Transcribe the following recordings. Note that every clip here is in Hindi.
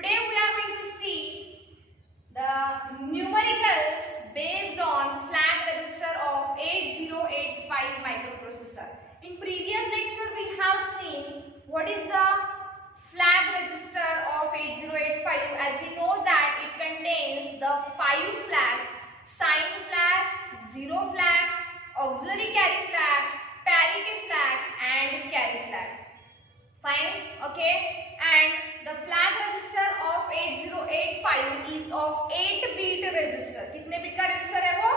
Today we are going to see the numericals based on flag register of 8085 microprocessor. In previous lecture we have seen what is the flag register of 8085. As we know that it contains the 5 flags: sign flag, zero flag, auxiliary carry flag, parity flag and carry flag. Fine, okay. And the flag register of 8085 is of 8 bit register. कितने बीट का रजिस्टर है वो?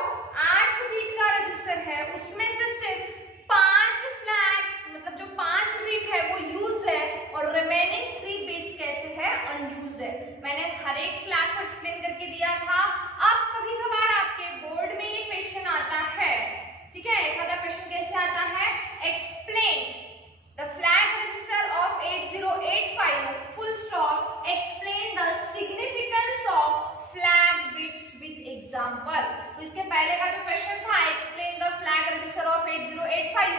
8 बीट का रजिस्टर है. उसमें से सिर्फ 5 फ्लैग्स मतलब जो 5 बीट है वो यूज है और रिमेनिंग 3 बीट्स कैसे है? अनयूज है. मैंने हर एक फ्लैग को एक्सप्लेन करके दिया था. अब कभी कभार आपके बोर्ड में ये क्वेश्चन आता है, ठीक है. एक आधा क्वेश्चन कैसे आता है? Explain the flag register of 8085 full stop, explain the significance of flag bits with example. तो इसके पहले का जो क्वेश्चन था explain the flag register of 8085,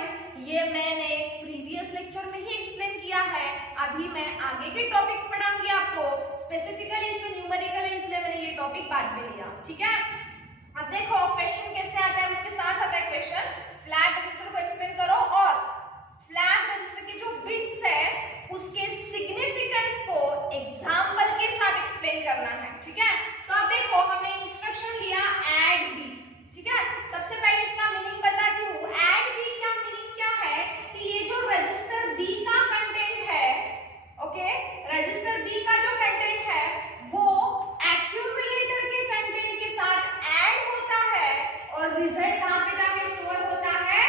ये मैंने प्रीवियस लेक्चर में ही एक्सप्लेन किया है. अभी मैं आगे के टॉपिक्स पढ़ाऊंगी आपको. स्पेसिफिकली इसमें न्यूमेरिकल है इसलिए मैंने ये टॉपिक बाद में लिया, ठीक है. अब देखो क्वेश्चन कैसे आता है, उसके साथ आता है क्वेश्चन. फ्लैग रजिस्टर को एक्सप्लेन करो और फ्लैग रजिस्टर के जो बिट्स है उसके सिग्निफिकेंस को एग्जांपल के साथ एक्सप्लेन करना है, ठीक है. तो अब देखो हमने इंस्ट्रक्शन लिया ऐड बी, ठीक है. सबसे पहले इसका मीनिंग बता दूं. ऐड बी का मीनिंग क्या है कि ये जो रजिस्टर बी का कंटेंट है, ओके, रजिस्टर बी का जो कंटेंट है वो एक्यूमुलेटर के कंटेंट के साथ ऐड होता है और रिजल्ट कहां पे जाके स्टोर होता है?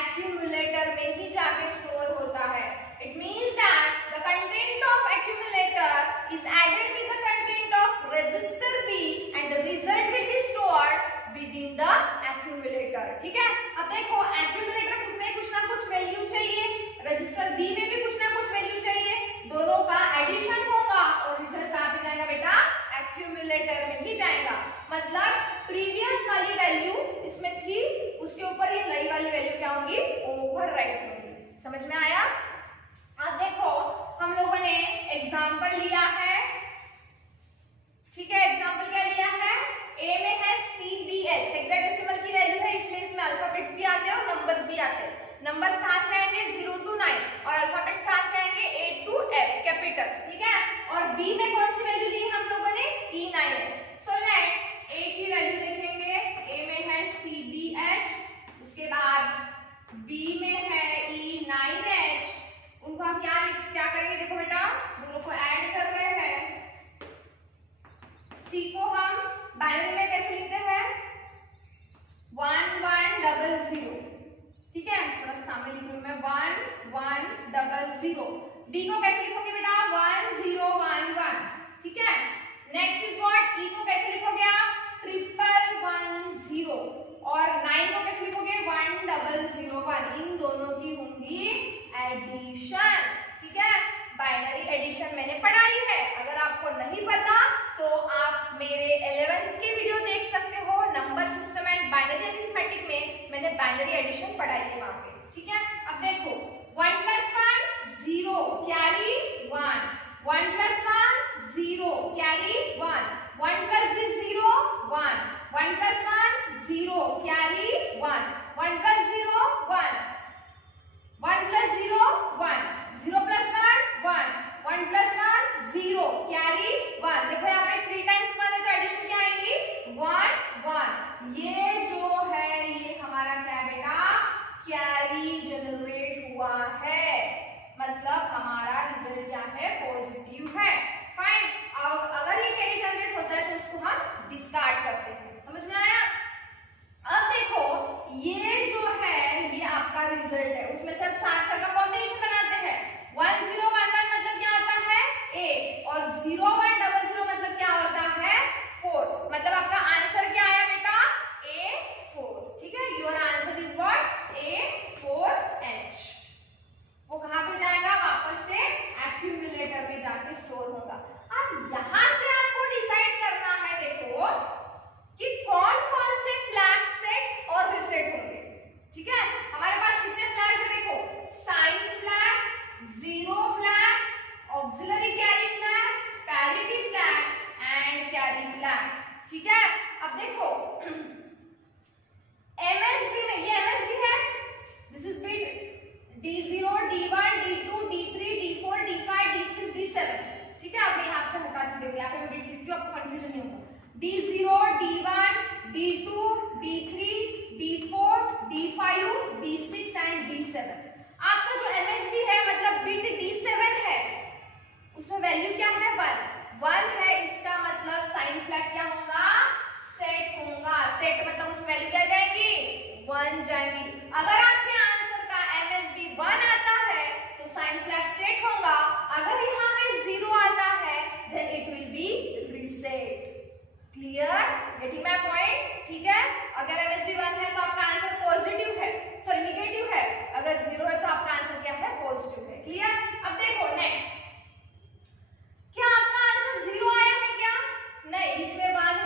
एक्यूमुलेटर में ही जाके स्टोर होता है. It means that the content of accumulator is added with the content of register B and the result will be stored within the accumulator, ठीक है. अब देखो एक्यूमुलेटर में कुछ ना कुछ वैल्यू चाहिए, रजिस्टर बी में भी कुछ ना कुछ वैल्यू चाहिए. दोनों का एडिशन होगा और रिजल्ट कहां पे जाएगा बेटा? एक्यूमुलेटर में ही जाएगा. मतलब प्रीवियस वाली वैल्यू इसमें थी, उसके ऊपर ये नई वाली वैल्यू क्या होंगी? ओवरराइट होंगी. समझ में आया? अब देखो हम लोगों ने एग्जांपल लिया है, ठीक है. एग्जांपल क्या लिया है? ए में है CBH, हेक्साडेसिमल की वैल्यू है इसलिए इसमें अल्फाबेट्स भी आते हैं और नंबर्स भी आते हैं. नंबर्स कहां से आएंगे? 0 to 9 और अल्फाबेट्स कहां से आएंगे? A to F कैपिटल, ठीक है. और B में कौन सी वैल्यू दी हम लोगों ने? E9H. सो लेट A की वैल्यू लिखेंगे. A में है CBH, उसके बाद B में है E9H. उनको हम क्या करेंगे? देखो बेटा दोनों को ऐड कर रहे हैं. C को हम बाइनरी में कैसे लिखते हैं? 1100, ठीक है. थोड़ा सामने लिख लूं मैं 1100. D को कैसे लिखोगे बेटा? 1011, ठीक है. Next is what? E को कैसे लिखोगे आप? 1110 और 9 को कैसे लिखोगे? 1001. इन दोनों की होंगी एडिशन, ठीक है. बाइनरी एडिशन मैंने पढ़ाई है. अगर आपको नहीं पता तो आप मेरे 11th के वीडियो देख सकते हो. Number system and binary arithmetic में मैंने बाइनरी एडिशन पढ़ाई है वहां पे, ठीक है. अब देखो 1 + 1 0 carry 1, 1 + 1 0 carry 1, 1 + this 0 1, 1 + 1 0 carry 1, 1 + 0 1, 1 + 0 1, 0 + 1 1, 1 + 1 0 carry 1. देखो यहाँ पे 3 टाइम्स 1 है तो एडिशन क्या आएगी? 1 1. ये जो है ये हमारा क्या है बेटा? कैरी जनरेट हुआ है. मतलब हमारा रिजल्ट क्या है? पॉजिटिव है. फाइन. अब अगर ये कैरी जनरेट होता है तो उसको हम डिस्कार्ड करते हैं. समझ में आया? अब देखो ये जो है ये आपका रिजल्ट है. उसमें से 4 का कॉम्बिनेशन बनाते हैं. 1011 मतलब क्या आता है? A और 0100 मतलब क्या होता है? 4. मतलब आपका आंसर क्या आया बेटा? A4, ठीक है. Your answer is what? A4H. वो कहां पे जाएगा? वापस से एक्यूमुलेटर में जाके स्टोर होगा. अब यहां से आपको डिसाइड करना है देखो कि कौन कौन से फ्लैग सेट और रीसेट होंगे, ठीक है. हमारे पास कितने फ्लैग्स है? देखो sign flag, zero flag, auxiliary carry flag, parity अब देखो MSB में, ये MSB है, this is bit D0, D1, D2, D3, D4, D5, D6, D7, ठीक है। अब मैं यहाँ से हटा दी हूँ, यहाँ पे मैं बिट्स लिखती हूँ, आपको कंफ्यूजन नहीं होगा। D0, D1, D2, D3, D4, D5, D6 and D7। आपका जो MSB है मतलब बिट D7 है, उसमें वैल्यू क्या है 1 है, इसका मतलब साइन फ्लैग क्या होगा सेट होगा। सेट मतलब उसमें वैल्यू क्या जाएगी 1 जाएगी। अगर आपके आंसर का MSB 1 आता है तो साइन फ्लैग सेट होगा, अगर यहाँ पे 0 आता है then it will be reset. Clear, getting my point, ठीक है। अगर MSB 1 है तो आपका आंसर पॉजिटिव है, सॉरी नेगेटिव है, अगर 0 है तो आपका आंसर क्या है पॉजिटिव है। क्लियर। अब देखो नेक्स्ट, क्या आपका आंसर 0 आया है क्या? नहीं, इसमें 1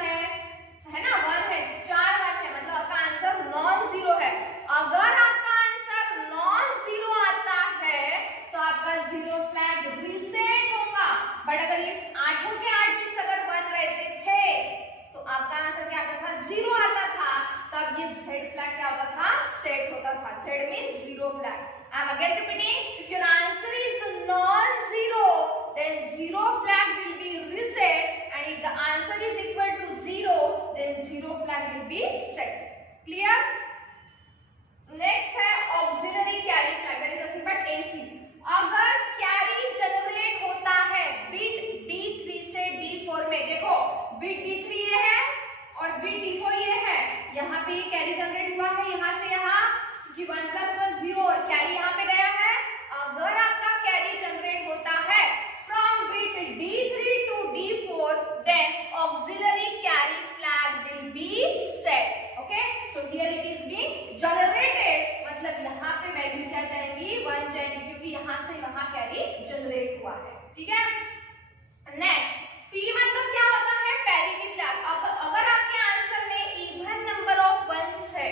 है ना, 1 है, 4 1 है, मतलब आपका आंसर नॉन जीरो है। अगर आपका आंसर नॉन जीरो आता है तो आपका 0 फ्लैग रीसेट होगा। बट अगर ये 8 के 8 बिट्स अगर 1 रहते थे तो आपका आंसर क्या आता था 0 आता था, तब ये Z फ्लैग क्या होता था सेट होता था। Z means 0 flag. I am again repeating, if your answer is non zero then 0 flag will be reset, and if the answer is equal to 0 then 0 flag will be set. Clear? Next है auxiliary carry flag, that is nothing but AC. अगर कैरी जनरेट होता है बिट D3 से D4 में, देखो बिट D3 ये है और बिट D4 ये है, यहाँ पे कैरी जनरेट हुआ है यहाँ से यहाँ, क्योंकि 1 + 1 0 और कैरी यहाँ पे गया है। अगर आपका कैरी जनरेट होता है from bit D3 to D4 then auxiliary carry flag will be set. Okay, so here it is being generated, मतलब यहाँ पे वैल्यू क्या जाएंगी 1 जाएंगी, क्योंकि यहाँ से वहाँ कैरी जनरेट हुआ है। ठीक है। नेक्स्ट P मतलब क्या होता है पैरिटी फ्लैग। अब अगर आपके आंसर में इवन नंबर ऑफ वंस है,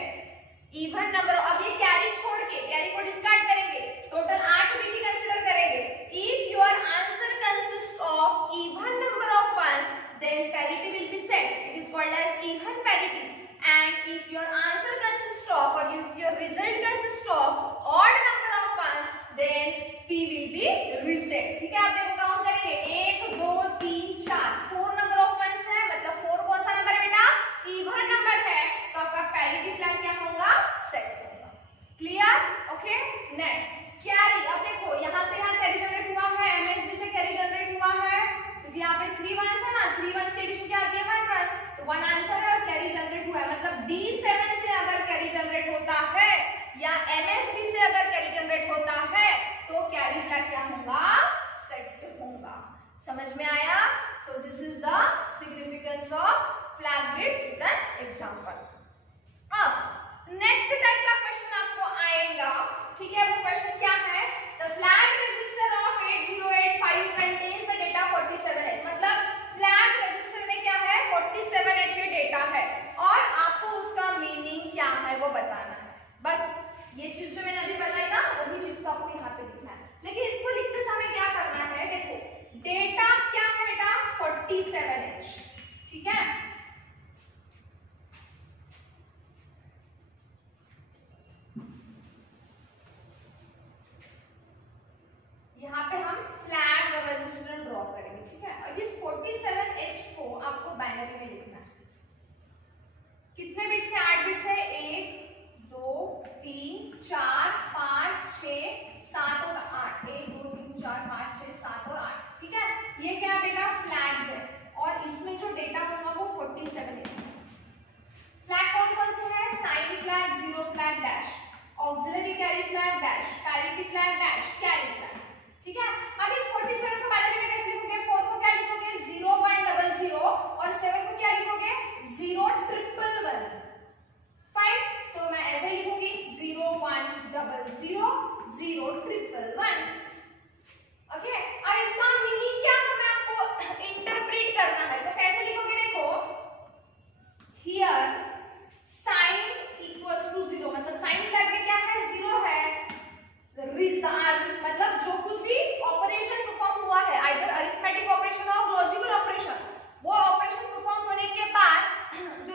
इवन नंबर, अब ये कैरी छोड़ के कैरी को डिस्कार्ड करेंगे, टोटल 8 बिट ही कंसीडर करेंगे। If your answer consist of even number of ones then parity will be set, it is called as even parity. And if your answer consist of or if your result consist of odd number of ones then P will be reset. ठीक है, आप देखो काउंट करेंगे 1 2 3 4, 4 नंबर ऑफ वंस है, मतलब 4 कौन सा नंबर है बेटा इवन नंबर है, तो आपका पैरिटी फ्लैग क्या होगा सेट होगा। क्लियर। ओके। Next carry. अब देखो यहाँ से यहाँ कैरी जनरेट हुआ है, MSB से कैरी जनरेट हुआ है, क्योंकि यहाँ पे 3 वंस है ना, 3 वंस की एडिशन क्या आती है 1 1, तो 1 आंसर है और कैरी जनरेट हुआ है, मतलब D7 से अगर कैरी जनरेट होता है या MSB से अगर कैरी जनरेट होता है तो कैरी फ्लैग क्या होगा सेट होगा। समझ में आया? So this is the significance of flag bits with an example. अब नेक्स्ट टाइप का क्वेश्चन आपको आएगा, ठीक है। वो क्वेश्चन क्या है, the flag register of 8085 contains the data 47H, मतलब फ्लैग रजिस्टर में क्या है 47H डेटा है और आपको उसका मीनिंग क्या है वो बताना है। बस ये चीज जो मैंने अभी बताई ना वही चीज को आपको यहाँ पे लिखना है, लेकिन इसको लिखते समय क्या करना है, देखो डेटा क्या है बेटा 47H, ठीक है। यहाँ पे हम फ्लैग रजिस्टर ड्रॉ करेंगे, ठीक है। और इस 47H को आपको बाइनरी में लिखना है। कितने बिट्स है 8 बिट्स है, 1 2 3 4 5 6 7 और 8, 1 2 3 4 5 6 7 और 8, ठीक है। ये क्या बेटा फ्लैग्स है और इसमें जो डेटा होगा वो 47H। फ्लैग कौन कौन से है, sign flag, zero flag dash, auxiliary carry flag dash, parity flag dash, carry flag, ठीक है। अब इस 47 को बाइनरी में कैसे लिखोगे, 4 को क्या लिखोगे 0 1 0 0 और 7 को क्या लिखोगे 0 1 1 1। फाइन, तो मैं ऐसे लिखूंगी 0 1 0 0 0 1 1। ओके, अब इसका मीनिंग क्या करना है आपको इंटरप्रेट करना है, तो कैसे लिखोगे, देखो हियर साइन इक्वल्स टू 0, मतलब साइन फ्लैग में क्या है 0 है, मतलब जो कुछ भी ऑपरेशन परफॉर्म हुआ है, आइदर अरिथमेटिक ऑपरेशन और लॉजिकल ऑपरेशन, वो ऑपरेशन परफॉर्म होने के बाद जो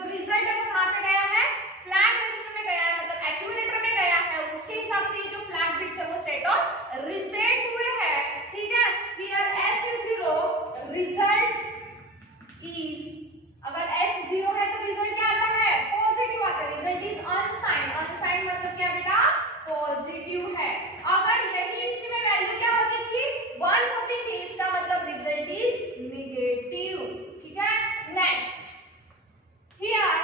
इज, अगर S 0 है तो रिजल्ट क्या आता है? पॉजिटिव आता है। रिजल्ट इज अनसाइंड, अनसाइंड मतलब क्या बेटा? पॉजिटिव है। अगर यही इसी में वैल्यू क्या होती थी? 1 होती थी, इसका मतलब रिजल्ट इज निगेटिव। ठीक है, next here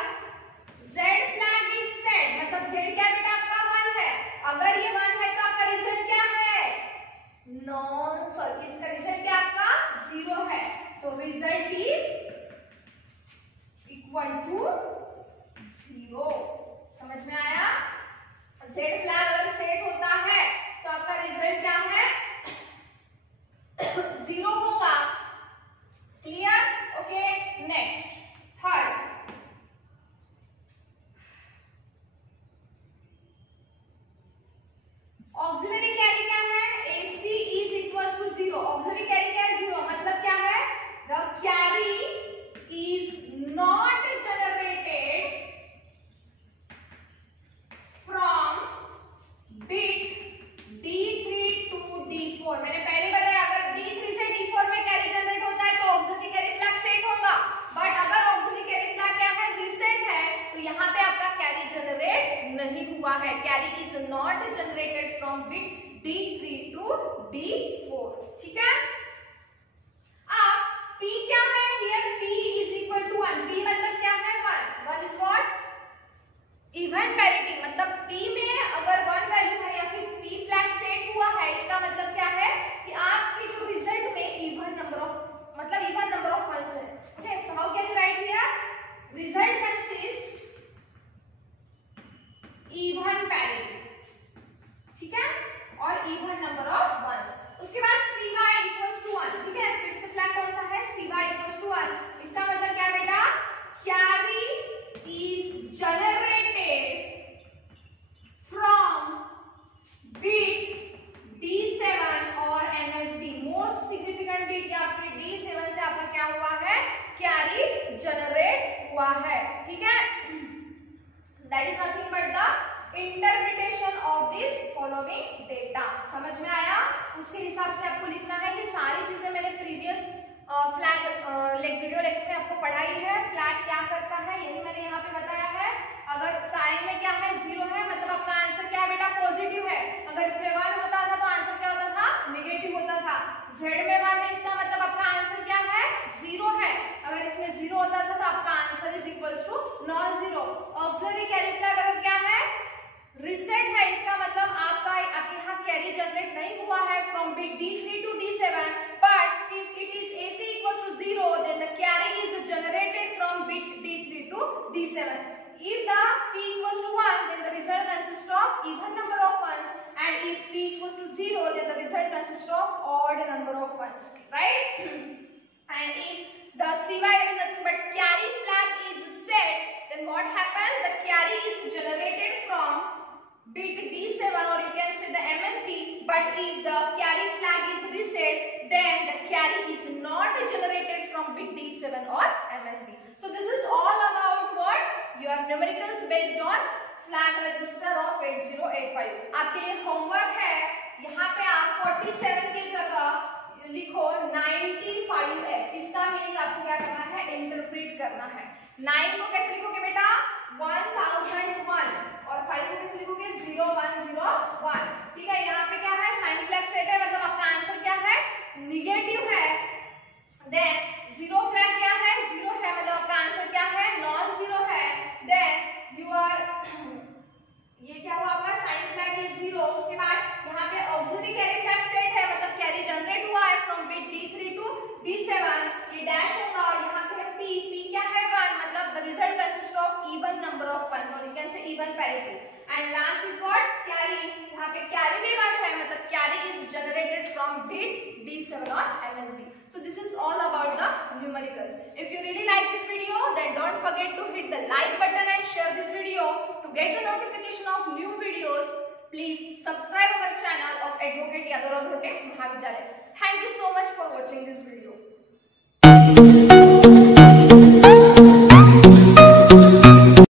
Z flag is set, मतलब Z क्या बेटा आपका 1 है। अगर ये 1 है तो आपका रिजल्ट क्या है? नॉन सॉरी, इसका रिजल्ट क्या आपका? 0 है। So result is equal to 0। समझ में आया? Z फ्लैग अगर सेट होता है तो आपका रिजल्ट क्या है? 0 होगा। Clear? Okay, next third, auxiliary carry क्या है? AC is equals to 0। Auxiliary carry क्या है? 0, मतलब क्या है? The carry is not generated from bit D3 to D4। मैंने पहले बताया अगर D3 से D4 में कैरी जनरेट होता है तो ऑक्सिलरी कैरी फ्लैग सेट होगा, बट अगर ऑक्सिलरी कैरी फ्लैग क्या है? रीसेट है, तो यहाँ पे आपका कैरी जनरेट नहीं हुआ है। Carry is not generated from bit D3 to D4। ठीक है, अब P क्या है? Here P is equal to 1। P मतलब क्या है? 1। 1 is what? इवन पैरिटी, मतलब P में अगर 1 वैल्यू है या फिर P फ्लैग सेट हुआ है, इसका मतलब क्या है कि आपके जो रिजल्ट में इवन नंबर ऑफ, मतलब इवन नंबर ऑफ वंस है। Okay, so how can you right here? Result consist even parity, ठीक है, और इवन नंबर ऑफ वंस। उसके बाद CY इक्वल्स टू 1। ठीक है, फिफ्थ फ्लैग कौन सा है? CY equals to 1। इसका मतलब क्या बेटा? Carry is generated from bit D7 और MSB। मोस्ट सिग्निफिकेंट बिट या फिर D7 से आपका क्या हुआ है? कैरी जनरेट हुआ है। ठीक है, that is nothing but the interpretation of this following data. समझ में आया? उसके हिसाब से आपको लिखना है। ये सारी चीजें मैंने प्रीवियस फ्लैग वीडियो लेक्चर में आपको पढ़ाई है। फ्लैग क्या करता है यही मैंने यहाँ पे बताया है। अगर साइन में क्या है? 0 है, मतलब आपका आंसर क्या है बेटा? पॉजिटिव है। अगर इसमें 1 होता था तो आंसर क्या होता था? नेगेटिव होता था। Z में 1 है, इसका मतलब आपका आंसर क्या है? 0 है। अगर इसमें 0 होता था तो आपका answer is equals to non 0। Auxiliary carry flag अगर क्या है? रीसेट है, इसका मतलब आपका आपके यहाँ कैरी जनरेट नहीं हुआ है from bit D3 to D7, but if it is AC equals to 0 then the carry is generated from bit D3 to D7. If the P equals to 1 then the result consists of even number of ones, and if P equals to 0 then the result consists of odd number of ones, right? And if the CY is nothing but carry flag is set, then what happens? The carry is generated from bit D7 or you can say the MSB, but if the carry flag is reset then the carry is not generated from bit D7 or MSB. So this is all about what? Your numericals based on flag register of 8085. आपके लिए होमवर्क है, यहाँ पे आप 47 की जगह लिखो 95F। इसका मीनिंग आपको क्या करना है? इंटरप्रेट करना है। 9 को कैसे लिखोगे बेटा? 1001 और 5 को कैसे लिखोगे? 0101। ठीक है, यहाँ पे क्या है? साइन फ्लैग सेट है, मतलब आपका आंसर क्या है? निगेटिव है। देन 0 फ्लैग क्या है? 0 है, मतलब आपका आंसर क्या है? नॉन 0 है। देन यूर ये क्या हुआ आपका? Sign flag is 0। उसके बाद यहाँ पे ऑक्सिलरी कैरी फ्लैग सेट है, मतलब कैरी जनरेट हुआ है from bit D3 to D7। ये डैश होगा और यहाँ पे P क्या है? 1, मतलब the result consist of even number of ones और you can say even parity. And last is what? Carry. यहाँ पे कैरी भी 1 है, मतलब carry is generated from bit D7 और MSB. So this is all about the numericals. If you really like this video, then don't forget to hit the like button and share this video. To get the notification of new videos, please subscribe our channel of Advocate Yadavarav Bhote Mahavidyalaya. Thank you so much for watching this video.